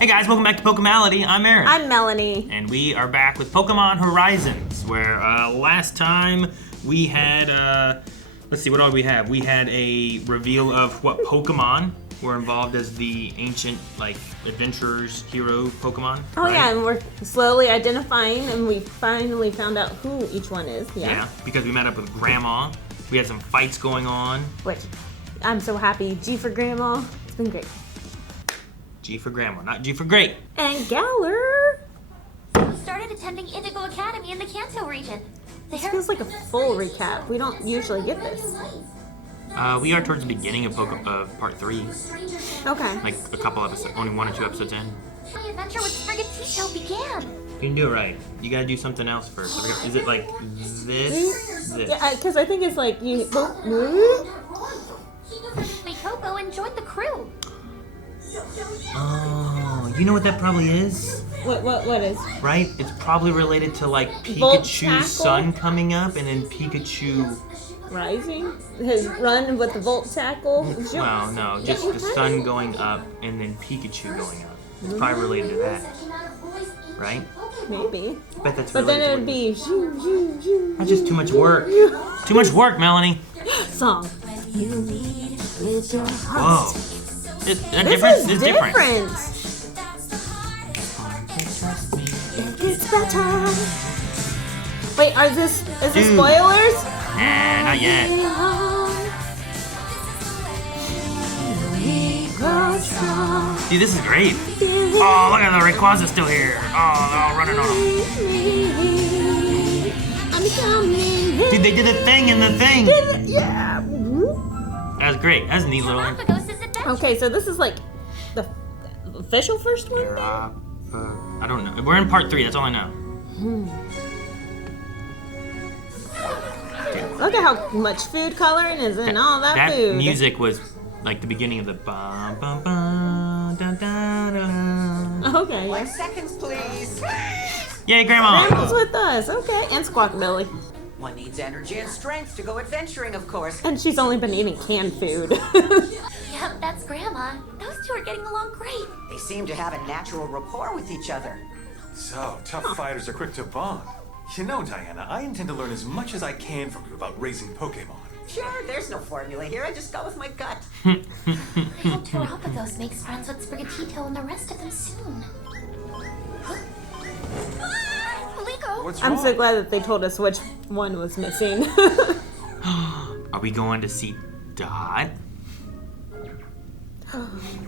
Hey guys, welcome back to Pokemality. I'm Aaron. I'm Melanie. And we are back with Pokemon Horizons, where last time we had, let's see, what all we have? We had a reveal of what Pokemon were involved as the ancient, like, adventurers, hero Pokemon. Oh right? yeah, and we're slowly identifying, and we finally found out who each one is. Yeah, because we met up with Grandma. We had some fights going on. Which, I'm so happy. G for Grandma. It's been great. G for Grandma, not G for Great. And Galler. We started attending Indigo Academy in the Kanto region. This feels like a full recap. We don't usually get this. We are towards the beginning of part 3. Okay. Like a couple episodes, only 1 or 2 episodes in. My adventure with Sprigatito began. You can do it right. You gotta do something else first. Is it like this? Yeah, because I think it's like you. Coco enjoyed the crew. Oh, you know what that probably is? What is? Right? It's probably related to like Volt tackle? Pikachu's sun coming up and then Pikachu... Rising? His run with the Volt tackle? Well, no, just the sun going up and then Pikachu going up. It's probably related to that. Right? Maybe. I bet that's But then related it would be shoo, shoo, shoo. That's just too much work. Too much work, Melanie. Song. You lead with your heart. Whoa. This Difference is is different. It's better. Wait, is this Dude. spoilers? Nah, not yet. Dude, this is great. Oh, look at the Rayquaza's still here. Oh, they're all running on them. Dude, they did a thing in the thing. Yeah. That was great. That was a neat little... Terapagos' adventure. Okay, so this is like the official first one? I don't know. We're in part 3. That's all I know. Look at how much food coloring is in all that food. That music was like the beginning of the bum bum bum da da da. Okay. Like seconds, please. Yay, Grandma! Grandma's with us. Okay, and Squawkabilly. One needs energy and strength to go adventuring, of course. And she's only been eating canned food. Yeah, that's Grandma. Those two are getting along great. They seem to have a natural rapport with each other. So, tough fighters are quick to bond. You know, Diana, I intend to learn as much as I can from you about raising Pokemon. Sure, there's no formula here. I just go with my gut. I hope Terapagos makes friends with Sprigatito and the rest of them soon. Lico! What's I'm wrong? so glad that they told us which one was missing. Are we going to see Dot?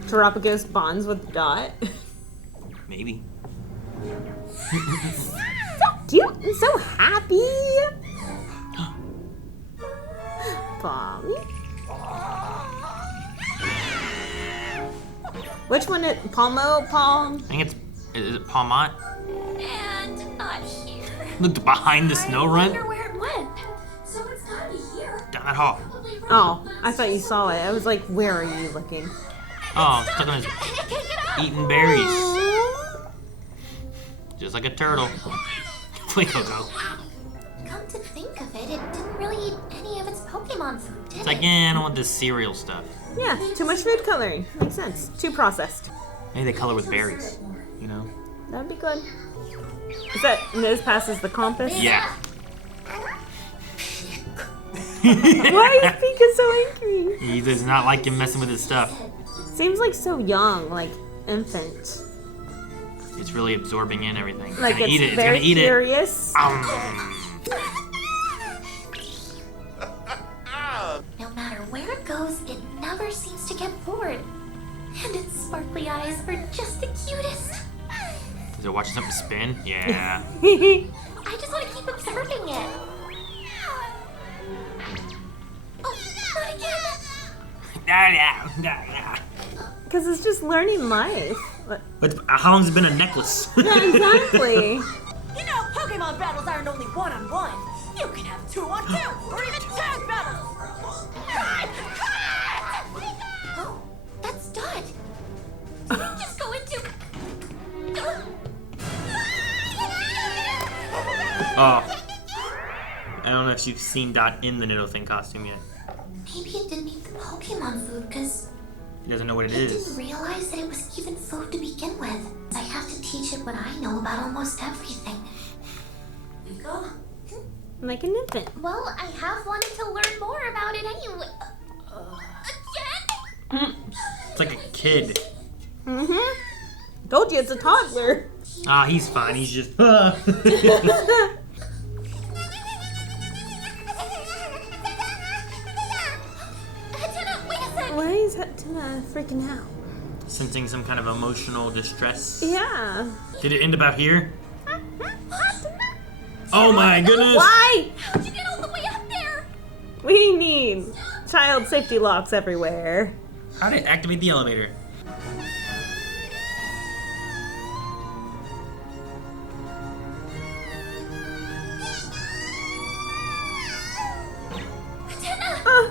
Terapagos bonds with Dot. Maybe. I'm so happy. Mommy. Which one is Palmo? Palm? I think is it Palmont? And not here. Looked behind the snow I run. wonder where it went. So it's gotta be here. Down that hall. Oh, I thought you saw it. I was like, where are you looking? Oh, stuck on his eating berries. Just like a turtle. Play Coco. Come to think of it, it didn't really eat any of its Pokemon food, did It's like, it? yeah, I don't want this cereal stuff. Yeah, too much food coloring. Makes sense. Too processed. Maybe they color with berries, you know? That'd be good. This passes the compass? Yeah. Why is Pika so angry? He does not like you messing with his stuff. Seems like so young, like infant. It's really absorbing in everything. It's Like gonna it's eat it. It's very gonna eat curious. No matter where it goes, it never seems to get bored. And its sparkly eyes are just the cutest. Is it watching something spin? Yeah. I just want to keep observing it. Oh, not again! Because it's just learning life. But how long has it been a necklace? Yeah, exactly. You know, Pokemon battles aren't only one-on-one. You can have 2-on-2, or even tag battles. Oh, that's Dot. Did it just go into... Oh. I don't know if you've seen Dot in the Nidothing costume yet. Maybe it didn't eat the Pokemon food because He doesn't know what it I didn't is. realize that it was even food to begin with. I have to teach it what I know about almost everything. Nico? Like an infant. Well, I have wanted to learn more about it anyway. Again? It's like a kid. Mm-hmm. Told you it's a toddler. Ah, he's fine. He's just. Hatena, wait a sec! Why is Hatena freaking out? Sensing some kind of emotional distress. Yeah. Did it end about here? Oh my goodness! Why? How'd you get all the way up there? We need child safety locks everywhere. How did it activate the elevator? Hatena! Ah.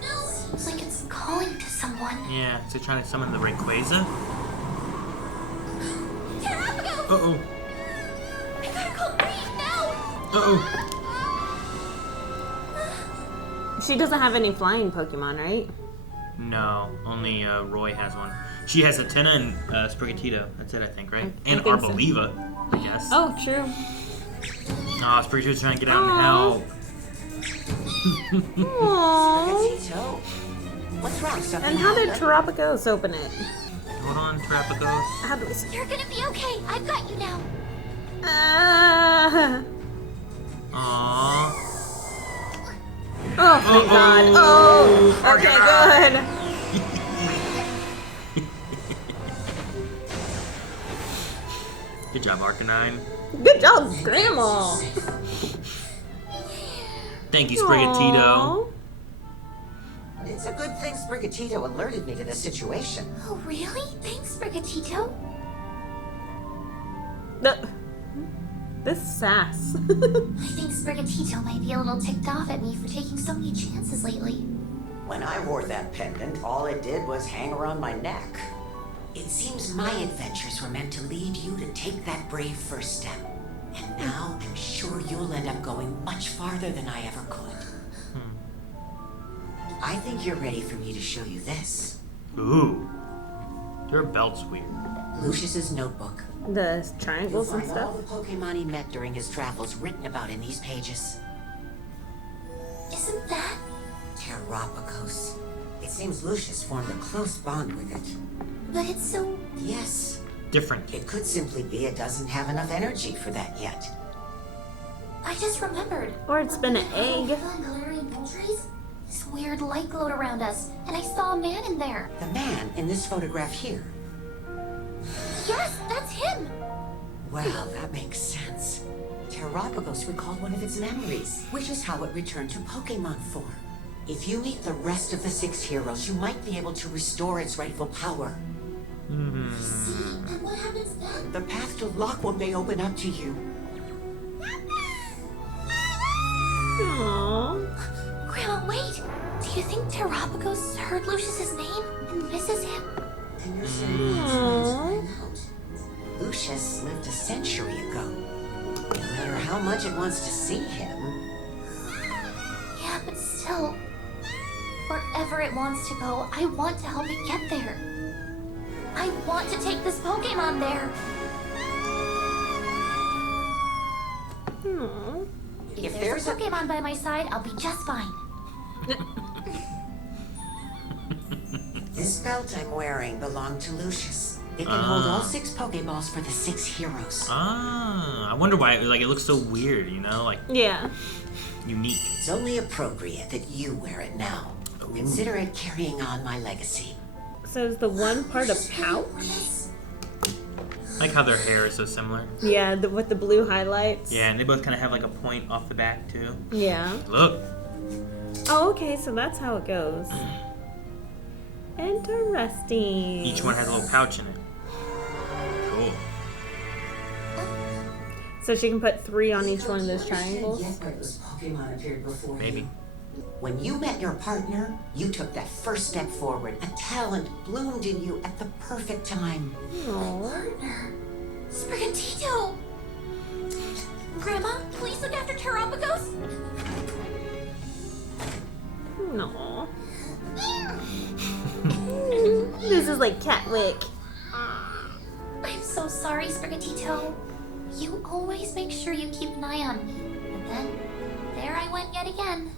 No, seems like it's calling to someone. Yeah, is it trying to summon the Rayquaza? Terapagos! Uh-oh. I gotta call Green now! Uh-oh. She doesn't have any flying Pokemon, right? No, only Roy has one. She has Hatena and Sprigatito. That's it, I think, right? I And think so. Arboliva, I guess. Oh, true. Oh, Sprigatito's trying to get out and Aw. help. Aww. Sprigatito? What's wrong? Something And how did happened? Terapagos open it? Hold on, Terapagos. How do we see? You're gonna be okay. I've got you now. Ah. Aww. Oh, thank God. Oh, okay, good. Good job, Arcanine. Good job, Grandma. Thank you, Sprigatito. Aw. It's a good thing Sprigatito alerted me to the situation. Oh, really? Thanks, Sprigatito. This sass. I think Sprigatito might be a little ticked off at me for taking so many chances lately. When I wore that pendant, all it did was hang around my neck. It seems my adventures were meant to lead you to take that brave first step. And now I'm sure you'll end up going much farther than I ever could. I think you're ready for me to show you this. Ooh. Your belt's weird. Lucius's notebook. The You'll triangles and find stuff. all the Pokemon he met during his travels written about in these pages. Isn't that? Terapagos. It seems Lucius formed a close bond with it. But it's so... Yes, Different. it could simply be it doesn't have enough energy for that yet. I just remembered. Or it's been an egg. The glittering trees? This weird light glowed around us, and I saw a man in there. The man in this photograph here. Yes, that's him. Well, that makes sense. Terapagos recalled one of its memories, which is how it returned to Pokemon form. If you meet the rest of the 6 heroes, you might be able to restore its rightful power. See, and what happens then? The path to Laqua may open up to you. Aww. Grandma, wait. Do you think Terapagos heard Lucius's name and misses him? And you're saying he's trying to find out. Lucius lived a century ago. No matter how much it wants to see him, Yeah, but still, wherever it wants to go, I want to help it get there. I want to take this Pokemon there. Aww. if There's there's a Pokemon by my side, I'll be just fine. This belt I'm wearing belonged to Lucius. It can hold all 6 Pokeballs for the 6 heroes. Ah, I wonder why it looks so weird, you know, like Yeah. unique. It's only appropriate that you wear it now. Consider it carrying on my legacy. So is the one part a pouch? I like how their hair is so similar. Yeah, with the blue highlights. Yeah, and they both kind of have like a point off the back too. Yeah. Look. Oh, okay, so that's how it goes. Interesting. Each one has a little pouch in it. Cool. So she can put 3 on each one of those triangles? Yet where those Pokemon appeared before Maybe. you. When you met your partner, you took that first step forward. A talent bloomed in you at the perfect time. Aww. Partner. Sprigatito! Grandma, please look after Terapagos. No. This is like Catwick. I'm so sorry, Sprigatito. You always make sure you keep an eye on me. But then, there I went yet again.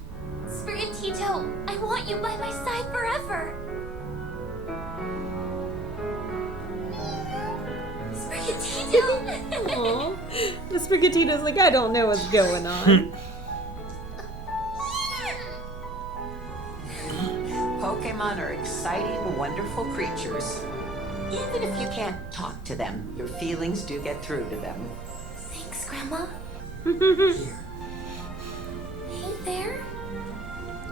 Sprigatito, I want you by my side forever. Sprigatito! Aw. The Sprigatito's like, I don't know what's going on. Pokemon are exciting, wonderful creatures. Even if you can't talk to them, your feelings do get through to them. Thanks, Grandma. Here. Hey there.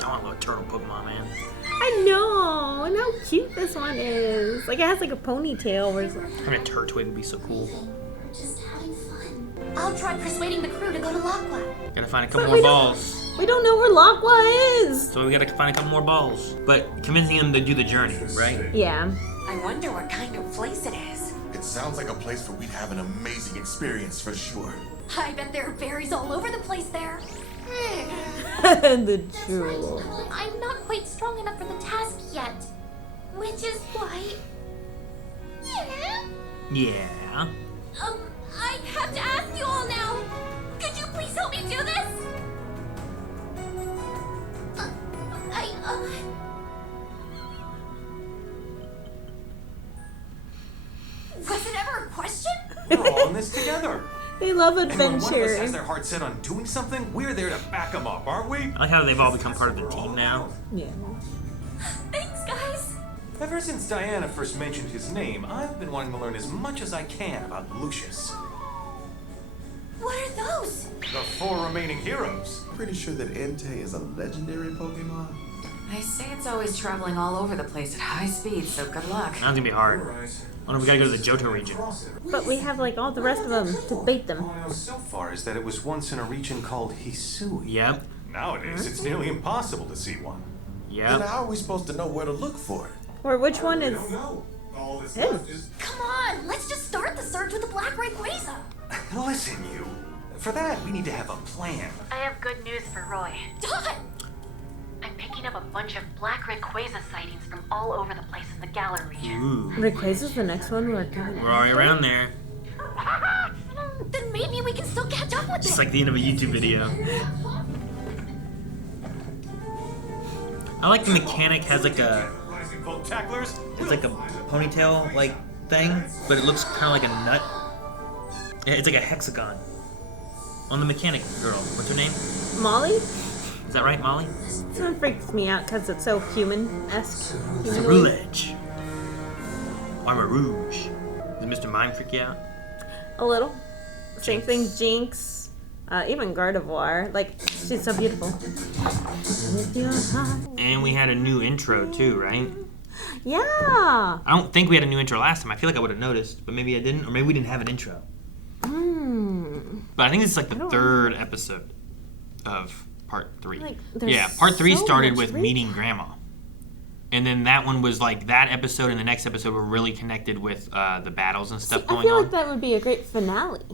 Oh, I love a turtle Pokemon, man. I know. And how cute this one is. Like, it has like a ponytail. Where it's like... Having a Turtwig would be so cool. We're just having fun. I'll try persuading the crew to go to Laqua. Gotta find a couple But more we balls. We don't know where Laqua is. So we gotta find a couple more balls. But convincing them to do the journey, right? Yeah. I wonder what kind of place it is. It sounds like a place where we'd have an amazing experience for sure. I bet there are berries all over the place there. The That's jewel. right. I'm not quite strong enough for the task yet. Which is why... Yeah. I have to ask you all now. Could you please help me do this? Was it ever a question? We're all in this together. They love And when one of us has adventure. their heart set on doing something, we're there to back them up, aren't we? I like how they've all become part of the team now. Yeah. Thanks, guys. Ever since Diana first mentioned his name, I've been wanting to learn as much as I can about Lucius. What are those? The 4 remaining heroes. Pretty sure that Entei is a legendary Pokemon. They say it's always traveling all over the place at high speed, so good luck. That's gonna be hard. I wonder if we gotta go to the Johto region. But we have like all the rest of them to bait them. All I know so far is that it was once in a region called Hisui. Yep. Nowadays, it's nearly impossible to see one. Then Yep. how are we supposed to know where to look for it? Or which one is him? Come on, let's just start the search with the Black Rayquaza. Listen, you. For that, we need to have a plan. I have good news for Roy. Done! I'm picking up a bunch of Black Rayquaza sightings from all over the place in the Galar region. Ooh. Rayquaza's the next one we're going. We're already around there. Then maybe we can still catch up with Just it. like the end of a YouTube video. I like the mechanic has like a Tacklers? it's like a ponytail like thing, but it looks kind of like a nut. It's like a hexagon. On the mechanic girl, what's her name? Molly? Is that right, Molly? This one freaks me out because it's so human-esque. It's a Humanoid. roulette. Armor Rouge. Does Mr. Mime freak you out? A little. Same thing, Jinx. Even Gardevoir. Like, she's so beautiful. With your heart. And we had a new intro too, right? Yeah. I don't think we had a new intro last time. I feel like I would have noticed, but maybe I didn't, or maybe we didn't have an intro. But I think this is like the 3rd episode of part 3. Like, there's yeah, part 3 so started much with meeting Grandma. And then that one was like that episode and the next episode were really connected with the battles and stuff I going feel on. like that would be a great finale.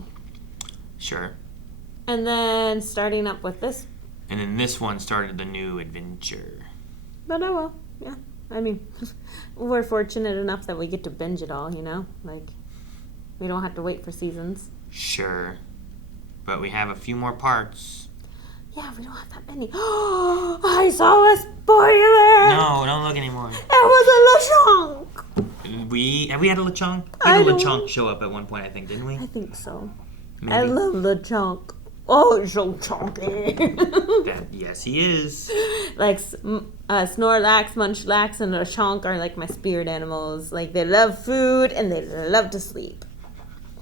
Sure. And then starting up with this. And then this one started the new adventure. But oh well. Yeah. I mean, we're fortunate enough that we get to binge it all, you know? Like, we don't have to wait for seasons. Sure. But we have a few more parts. Yeah, we don't have that many. I saw a spoiler! No, don't look anymore. It was a Lechonk! Have we had a Lechonk? We I had a don't- Lechonk show up at one point, I think, didn't we? I think so. Maybe. I love Lechonk. Oh, it's so chunky. Yes, he is. Like, Snorlax, Munchlax, and Lechonk are like my spirit animals. Like, they love food and they love to sleep.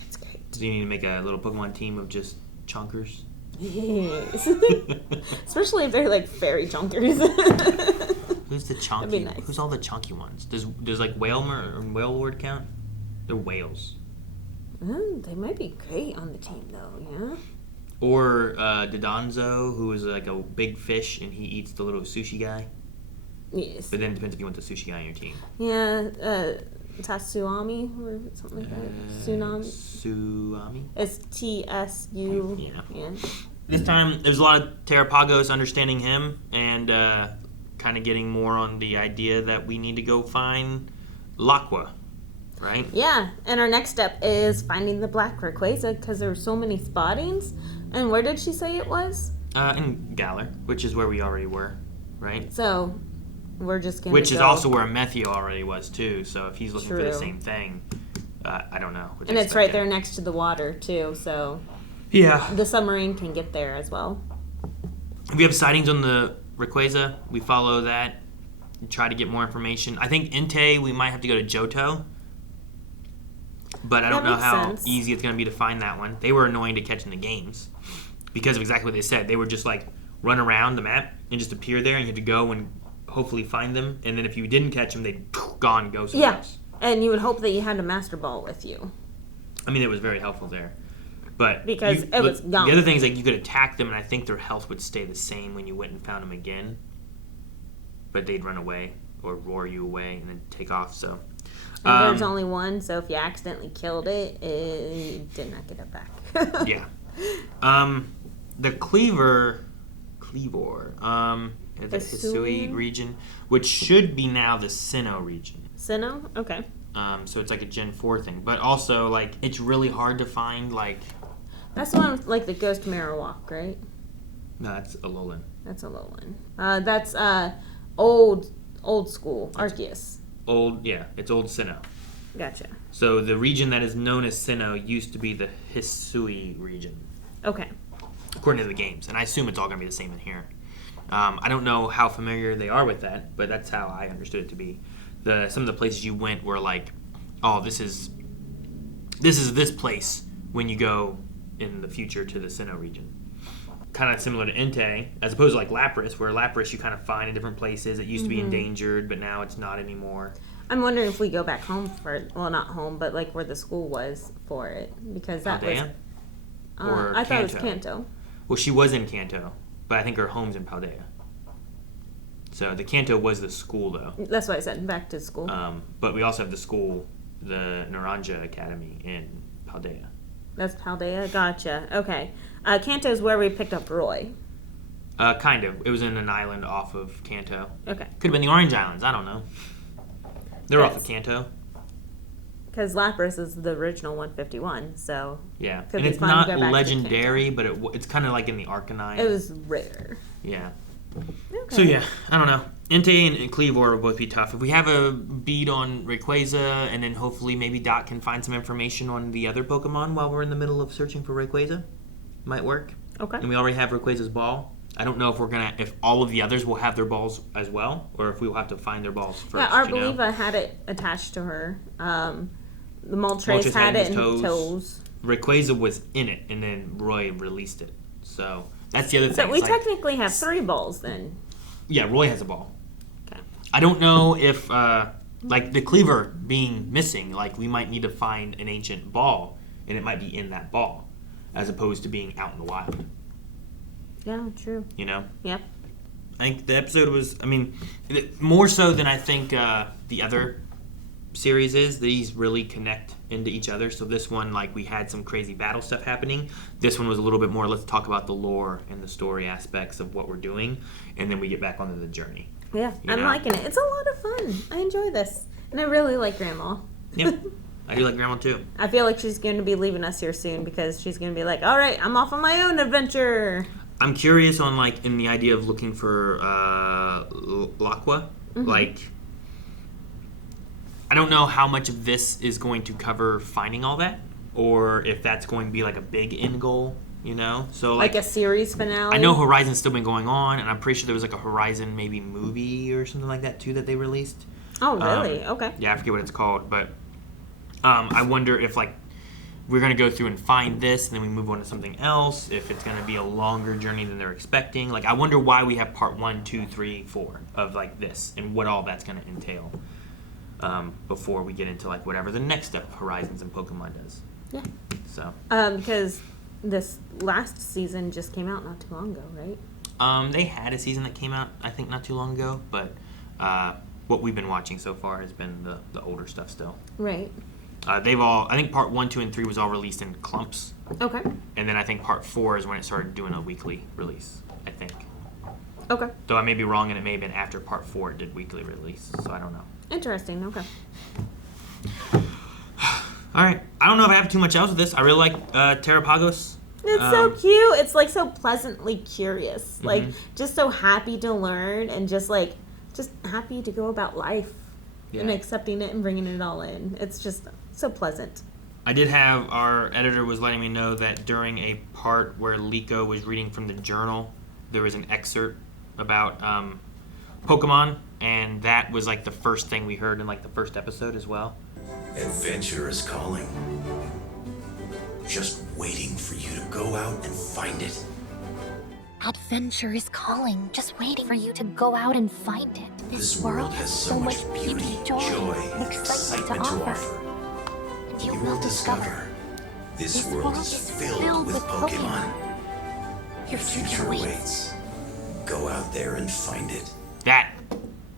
It's great. Do you need to make a little Pokemon team of just chonkers? Yes. Especially if they're like fairy chonkers. Who's the chonky? That'd be nice. Who's all the chonky ones? Does like Whalmer or Whaleward count? They're whales. They might be great on the team though, yeah? Or Dodonzo, who is like a big fish and he eats the little sushi guy. Yes. But then it depends if you want the sushi guy on your team. Yeah, Tatsuami or something like that. Tsunami. Suami? It's TSU. Yeah. This time, there's a lot of Terapagos understanding him and kind of getting more on the idea that we need to go find Laqua, right? Yeah, and our next step is finding the black Rayquaza because there were so many spottings. And where did she say it was? In Galar, which is where we already were, right? So we're just going to Which is also where Methio already was, too. So if he's looking for the True. same thing, I don't know. And it's right there next to the water, too. So Yeah. the submarine can get there as well. We have sightings on the Rayquaza. We follow that. Try to get more information. I think Entei, we might have to go to Johto. But I don't know makes how sense. easy it's going to be to find that one. They were annoying to catch in the games because of exactly what they said. They were just like run around the map and just appear there, and you had to go and hopefully find them. And then if you didn't catch them, they'd gone and go somewhere else. And you would hope that you had a Master Ball with you. I mean, it was very helpful there. But Because it was gone. The other thing is like you could attack them, and I think their health would stay the same when you went and found them again. But they'd run away or roar you away and then take off. So And there's only one, so if you accidentally killed it, you did not get it back. yeah. The Cleavor, the Hisui region, which should be now the Sinnoh region. Sinnoh? Okay. So it's like a Gen 4 thing. But also, like, it's really hard to find, like... That's the one with, like, the Ghost Marowak, right? No, that's Alolan. That's a low one. That's old school, Arceus. It's old Sinnoh. Gotcha. So the region that is known as Sinnoh used to be the Hisui region, Okay. according to the games. And I assume it's all going to be the same in here. I don't know how familiar they are with that, but that's how I understood it to be. Some of the places you went were like, oh, this is this place when you go in the future to the Sinnoh region. Kind of similar to Entei, as opposed to like Lapras, where Lapras you kind of find in different places. It used to be endangered, but now it's not anymore. I'm wondering if we go back home for it. Well, not home, but like where the school was for it. Because that Paldea? was... Or I thought it was Kanto? Kanto. Well, she was in Kanto, but I think her home's in Paldea. So the Kanto was the school, though. That's what I said, back to school. But we also have the school, the Naranja Academy in Paldea. That's Paldea? Gotcha. Okay. Kanto's where we picked up Roy. Kind of. It was in an island off of Kanto. Okay. Could have been the Orange Islands. I don't know. They're off of Yes. Kanto. Because Lapras is the original 151, so... Yeah. Could And be it's fun to not go back to legendary, but it's kind of like in the Arcanine. It was rare. Yeah. Okay. So yeah, I don't know. Entei and Cleavor will both be tough. If we have a beat on Rayquaza, and then hopefully maybe Dot can find some information on the other Pokemon while we're in the middle of searching for Rayquaza, might work. Okay. And we already have Rayquaza's ball. I don't know if all of the others will have their balls as well, or if we will have to find their balls first. Yeah, Arboliva had it attached to her. The Moltres had it in his toes. Rayquaza was in it, and then Roy released it. So that's the other thing. So we It's like- technically have 3 balls then. Yeah, Roy has a ball. Okay. I don't know if, like, the Cleaver being missing, like, we might need to find an ancient ball, and it might be in that ball, as opposed to being out in the wild. Yeah, true. You know? Yep. I think the episode was, more so than I think the other series is. These really connect into each other. So this one, like, we had some crazy battle stuff happening. This one was a little bit more, let's talk about the lore and the story aspects of what we're doing, and then we get back onto the journey. Yeah, You I'm know? liking it. It's a lot of fun. I enjoy this. And I really like Grandma. Yeah, I do like Grandma too. I feel like she's going to be leaving us here soon because she's going to be like, all right, I'm off on my own adventure. I'm curious on, like, in the idea of looking for Laqua. Like, I don't know how much of this is going to cover finding all that, or if that's going to be, like, a big end goal, you know? So, Like a series finale. I know Horizon's still been going on, and I'm pretty sure there was, like, a Horizon maybe movie or something like that, too, that they released. Oh, really? Okay. Yeah, I forget what it's called, but I wonder if, like, we're going to go through and find this, and then we move on to something else, if it's going to be a longer journey than they're expecting. Like, I wonder why we have part 1, 2, 3, 4 of, like, this, and what all that's going to entail before we get into, like, whatever the next step of Horizons and Pokemon does. Yeah. So, Because this last season just came out not too long ago, right? they had a season that came out, I think, not too long ago, but what we've been watching so far has been the older stuff still. Right. I think part 1, 2, and 3 was all released in clumps. Okay. And then I think part 4 is when it started doing a weekly release, I think. Okay. Though I may be wrong, and it may have been after part 4 it did weekly release, so I don't know. Interesting. Okay. All right. I don't know if I have too much else with this. I really like Terapagos. It's so cute. It's like so pleasantly curious. Like just so happy to learn and just happy to go about life and accepting it and bringing it all in. It's just so pleasant. I did have our editor was letting me know that during a part where Laqua was reading from the journal, there was an excerpt about Pokemon, and that was like the first thing we heard in like the first episode as well. Adventure is calling. Just waiting for you to go out and find it. Adventure is calling, just waiting for you to go out and find it. This world has so much beauty, joy, and excitement to offer. And You will discover this world is filled with Pokemon. Your future awaits. Go out there and find it. That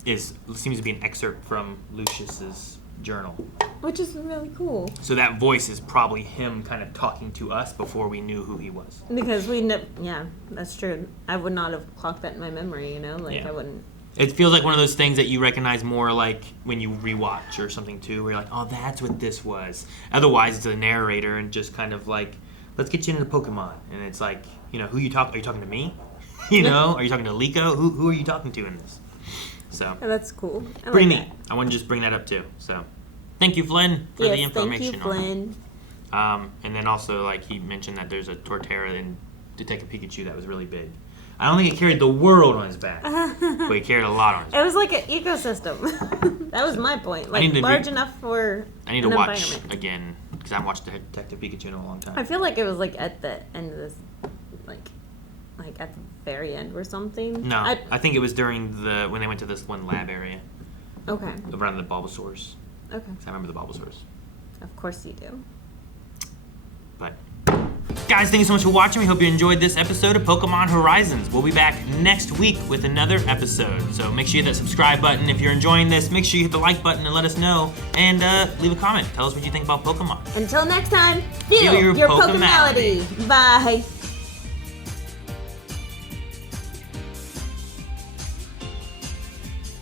seems to be an excerpt from Lucius's journal. Which is really cool. So that voice is probably him kind of talking to us before we knew who he was. Because yeah, that's true. I would not have clocked that in my memory, I wouldn't. It feels like one of those things that you recognize more like when you rewatch or something too, where you're like, oh, that's what this was. Otherwise, it's a narrator and just kind of like, let's get you into Pokemon. And it's like, who are you talking to me? Are you talking to Laqua? Who are you talking to in this? So that's cool. Pretty neat. I want to just bring that up too. So thank you, Flynn, for the information. Thank you, Flynn. And then also, like, he mentioned that there's a Torterra in Detective Pikachu that was really big. I don't think it carried the world on his back, but it carried a lot on his back. It was like an ecosystem. That was my point. Like, large enough for I need to watch again, because I haven't watched Detective Pikachu in a long time. I feel like it was, like, at the end of this, like at the very end or something. No, I think it was during when they went to this one lab area. Okay. Around the Bulbasaurs. Okay. I remember the Bulbasaurs. Of course you do. But, guys, thank you so much for watching. We hope you enjoyed this episode of Pokemon Horizons. We'll be back next week with another episode. So make sure you hit that subscribe button. If you're enjoying this, make sure you hit the like button and let us know. And leave a comment. Tell us what you think about Pokemon. Until next time, feel your Pokemality. Bye.